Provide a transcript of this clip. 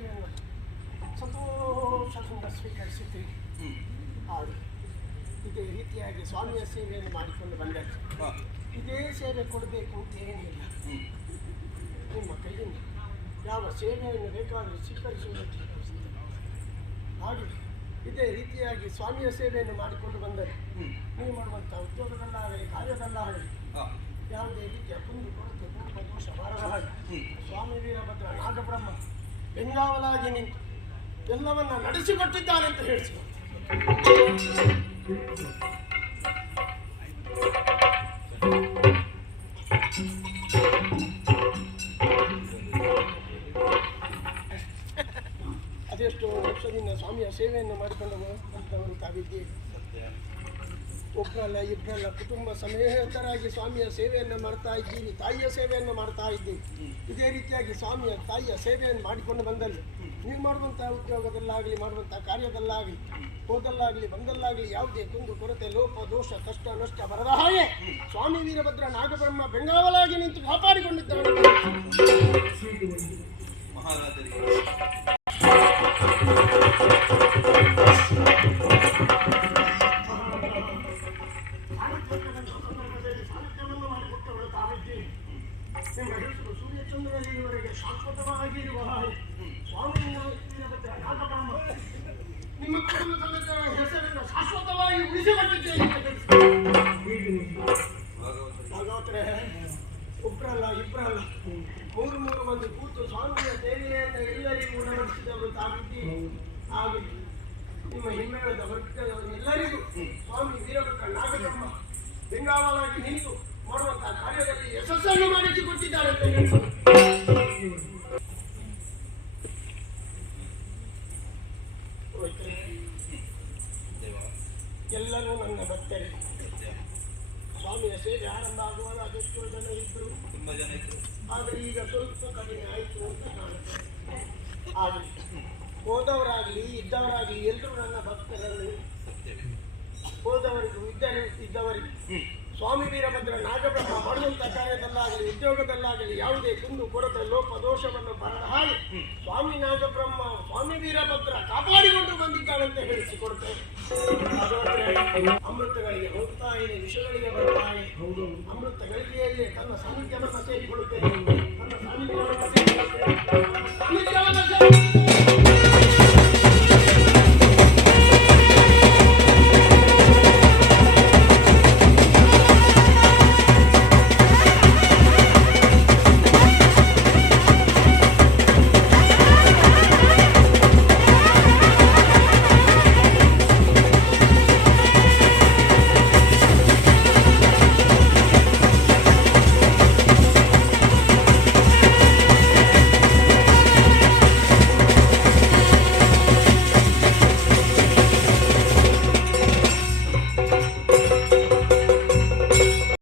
ಸೇವೆಯನ್ನು ಸಂತೋಷದಿಂದ ಸ್ವೀಕರಿಸುತ್ತೀವಿ. ಹಾಗೆ ಇದೇ ರೀತಿಯಾಗಿ ಸ್ವಾಮಿಯ ಸೇವೆಯನ್ನು ಮಾಡಿಕೊಂಡು ಬಂದರೆ ಇದೇ ಸೇವೆ ಕೊಡಬೇಕು ಅಂತ ಏನಿಲ್ಲ. ನಿಮ್ಮ ಕೈಯಿಂದ ಯಾವ ಸೇವೆಯನ್ನು ಬೇಕಾದರೂ ಸ್ವೀಕರಿಸುವುದಕ್ಕೆ ಹಾಗೆ ಇದೇ ರೀತಿಯಾಗಿ ಸ್ವಾಮಿಯ ಸೇವೆಯನ್ನು ಮಾಡಿಕೊಂಡು ಬಂದರೆ ನೀವು ಮಾಡುವಂಥ ಉದ್ಯೋಗದಲ್ಲಾಗಲಿ ಕಾರ್ಯದಲ್ಲಾಗಲಿ ಯಾವುದೇ ರೀತಿಯ ಕುಂದು ಕೊರತೆ ಕೋಪ ದೋಷ ಬಾರದ ಹಾಗೆ ಸ್ವಾಮಿ ವೀರಭದ್ರ ನಾಗಬ್ರಹ್ಮ ಬೆಂಗಾವಲಾಗಿ ನಿಂತು ಎಲ್ಲವನ್ನ ನಡೆಸಿಕೊಟ್ಟಿದ್ದಾನೆ ಅಂತ ಹೇಳಿಸಿಕೊಡ್ತಾರೆ. ಅದೆಷ್ಟು ವರ್ಷದಿಂದ ಸ್ವಾಮಿಯ ಸೇವೆಯನ್ನು ಮಾಡಿಕೊಂಡು ಬಂದಂತಾಗಿದ್ದೀವಿ. ಒಬ್ಬರಲ್ಲ ಇಬ್ಬರಲ್ಲ ಕುಟುಂಬ ಸಮೇತರಾಗಿ ಸ್ವಾಮಿಯ ಸೇವೆಯನ್ನು ಮಾಡ್ತಾ ಇದ್ದೀವಿ, ತಾಯಿಯ ಸೇವೆಯನ್ನು ಮಾಡ್ತಾ ಇದ್ದೀವಿ. ಇದೇ ರೀತಿಯಾಗಿ ಸ್ವಾಮಿಯ ತಾಯಿಯ ಸೇವೆಯನ್ನು ಮಾಡಿಕೊಂಡು ಬಂದಲ್ಲಿ ನೀವು ಮಾಡುವಂಥ ಉದ್ಯೋಗದಲ್ಲಾಗಲಿ ಮಾಡುವಂಥ ಕಾರ್ಯದಲ್ಲಾಗಲಿ ಹೋದಲ್ಲಾಗಲಿ ಬಂದಲ್ಲಾಗಲಿ ಯಾವುದೇ ಕುಂದು ಕೊರತೆ ಲೋಪ ದೋಷ ಕಷ್ಟ ನಷ್ಟ ಬರದ ಹಾಗೆ ಸ್ವಾಮಿ ವೀರಭದ್ರ ನಾಗಬ್ರಹ್ಮ ಬೆಂಗಾವಲಾಗಿ ನಿಂತು ಕಾಪಾಡಿಕೊಂಡಿದ್ದಾನೆ. ಸೂರ್ಯಚಂದ್ರನಿವರೆಗೆ ಶಾಶ್ವತವಾಗಿರುವ ಸ್ವಾಮಿ ವೀರಭದ್ರ ನಾಗಬ್ರಹ್ಮ ನಿಮ್ಮ ಕುಟುಂಬ ಸಮೇತರ ಹೆಸರನ್ನು ಶಾಶ್ವತವಾಗಿ ಉಳಿಸಿಕೊಂಡಿದ್ದೇನೆ. ಭಾಗವತರೇ, ಒಬ್ಬರಲ್ಲ ಇಬ್ಬರಲ್ಲ ಮೂರು ಮಂದಿ ಕೂತು ಸ್ವಾಮಿಯ ಸೇವೆಯನ್ನು ಎಲ್ಲರಿಗೂ ಉಣಬಡಿಸಿದವರು ತಾಗಿದ್ದೀರಿ. ಹಾಗೆ ನಿಮ್ಮ ಹಿಮ್ಮೇಳದ ವರ್ಗದವರೆಲ್ಲರಿಗೂ ಸ್ವಾಮಿ ವೀರಭದ್ರ ನಾಗಬ್ರಹ್ಮ ಬೆಂಗಾವಲಾಗಿ ನಿಂತು ಮಾಡುವಂತಹ ಕಾರ್ಯದಲ್ಲಿ ಯಶಸ್ಸನ್ನು ಮಾಡಿಸಿಕೊಟ್ಟಿದ್ದಾರೆ ಅಂತ ಹೇಳ್ತಾರೆ. ಎಲ್ಲರೂ ನನ್ನ ಭಕ್ತರೇ. ಸ್ವಾಮಿಯ ಸೇವೆ ಆರಂಭ ಆಗುವಾಗ ಅದೆಷ್ಟೋ ಜನ ಇದ್ರು, ಆದರೆ ಈಗ ಸ್ವಲ್ಪ ಕಡಿಮೆ ಆಯಿತು ಅಂತ ಕಾಣುತ್ತೆ. ಆದರೆ ಹೋದವರಾಗಲಿ ಇದ್ದವರಾಗಲಿ ಎಲ್ಲರೂ ನನ್ನ ಭಕ್ತರಲ್ಲಿ ಹೋದವರಿಗೂ ಇದ್ದವರಿಗೂ ಸ್ವಾಮಿ ವೀರಭದ್ರ ನಾಗಬ್ರಹ್ಮ ಮಾಡುವಂಥ ಕಾರ್ಯದಲ್ಲಾಗಲಿ ಉದ್ಯೋಗದಲ್ಲಾಗಲಿ ಯಾವುದೇ ಕುಂದು ಕೊರತೆ ಲೋಪ ದೋಷವನ್ನು ಬರದ ಹಾಗೆ ಸ್ವಾಮಿ ನಾಗಬ್ರಹ್ಮ ಸ್ವಾಮಿ ವೀರಭದ್ರ ಕಾಪಾಡಿಕೊಂಡು ಬಂದಿದ್ದಾಳಂತ ಹೇಳಿಸಿಕೊಡ್ತೇವೆ. ಅಮೃತಗಳಿಗೆ ಹೋಗ್ತಾ ಇದೆ, ವಿಷಗಳಿಗೆ ಬರ್ತಾ ಇದೆ. ಅಮೃತ ಗಳಿಗೆಯಲ್ಲೇ ತನ್ನ ಸಾನ್ನಿಧ್ಯವನ್ನು ಸೇರಿಕೊಳ್ಳುತ್ತೇನೆ. ತನ್ನ ಸಾನ್ನಿಧ್ಯವನ್ನು